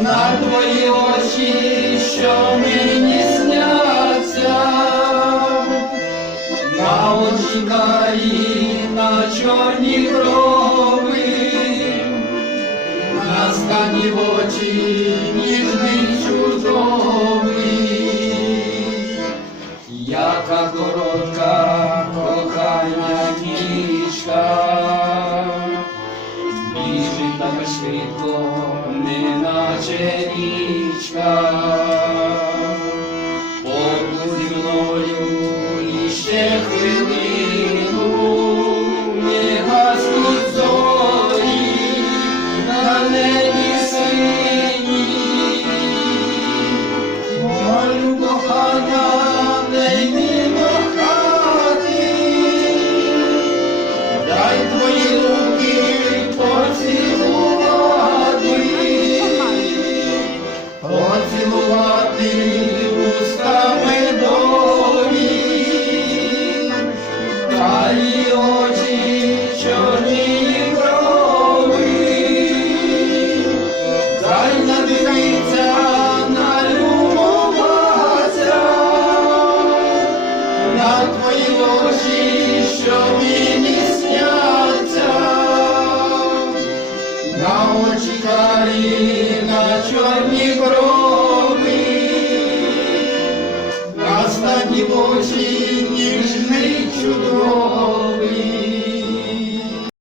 На твої очі, що мені. ласкані очі, ніжний чудовий, яка коротка кохання нічка, біжить так швидко, неначе річка. очкарі на чорній крові.